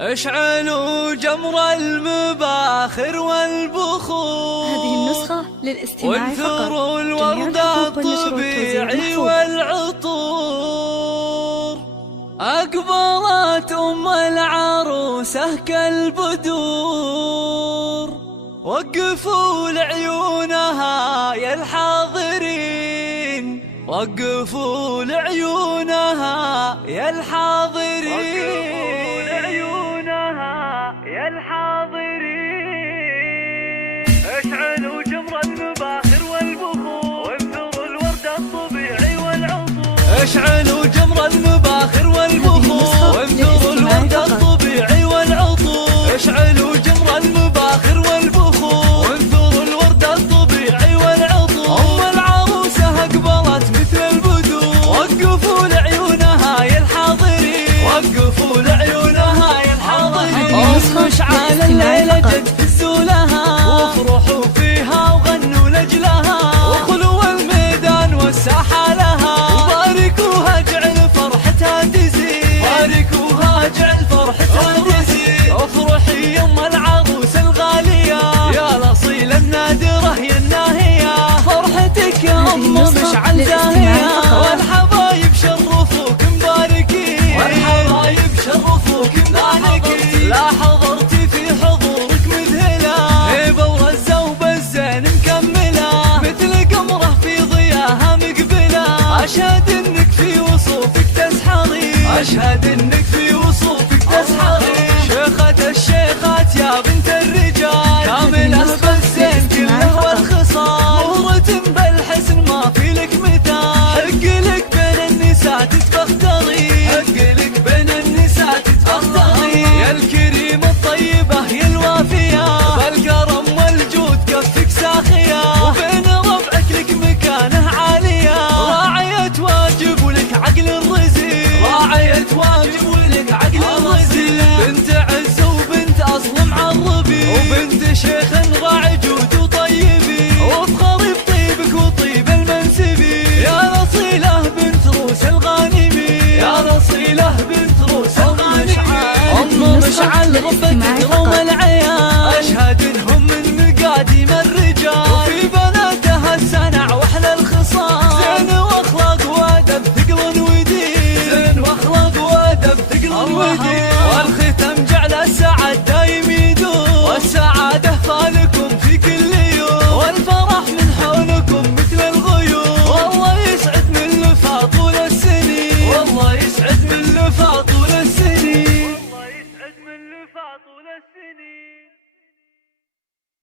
اشعلوا جمر المباخر والبخور. هذه النسخة للاستماع فقط. وانثروا الورد الطبيعي والعطور. أقبلت أم العروسة كالبدور. وقفوا لعيونها يا الحاضرين، وقفوا لعيونها يا الحاضرين، يا الحاضرين. اشعلوا جمر المباخر والبخور. وانثروا الورد الطبيعي والعطور. اشعلوا جمر المباخر والبخور. وانثروا الورد الطبيعي والعطور. اشعلوا جمر المباخر والبخور. وانثروا الورد الطبيعي والعطور. ام العروسه اقبلت مثل البدور. وقفوا لعيونها يا الحاضرين، وقفوا لعيونها يا الحاضرين. مشعل الليلة جد فزوا لها، وافرحوا فيها وغنوا لجلها، وخلوا الميدان والساحة لها. وباركوها جعل فرحتها تزيد، باركوها جعل فرحتها تزيد. افرحي يم العروس الغالية يا الأصيل النادرة يا الناهية. فرحتك يا أم مشعل زاهية، والحبايب شرفوك مباركين، والحبايب شرفوك مباركين. لا حضرتي في حضورك مذهلة، هيبة ورزة وبالزين مكملة، مثل قمرة في ضياها مقبلة. أشهد انك في وصوفك تسحرين، أشهد انك في وصوفك تسحرين. شيخة الشيخات يا بنت الرجال، كاملة بالزين كله والخصال. مهرة بالحسن ما في لك مثال، حق لك بين النساء تتفخترين، حق لك بين النساء تتفخترين. يا الكريم الطيبة يا الوافية، بالكرم والجود كفك ساخية. وبين ربعك لك مكانه عالية، راعية واجب ولك عقل الرزيل، راعية واجب ولك عقل الرزيل. بنت عز وبنت أصل معربي، وبنت شيخ راعي جود وطيبي. وافخري بطيبك وطيب المنسبي، يا رصيلة بنت روس الغانمي، يا رصيلة بنت روس الغانمي. أم مشعل ربتك روم العيال، أشهد إنهم من قادم الرجال. وفي بناتها السنع وأحلى الخصال، زين وأخلاق وأدب ثقل ودين، زين وأخلاق وأدب ثقل ودين. والختم جعل السعد دايم يدوم، والسعادة فالكم في كل يوم، والفرح من حولكم مثل الغيوم. والله يسعد من لفا طول السنين، والله يسعد من لفا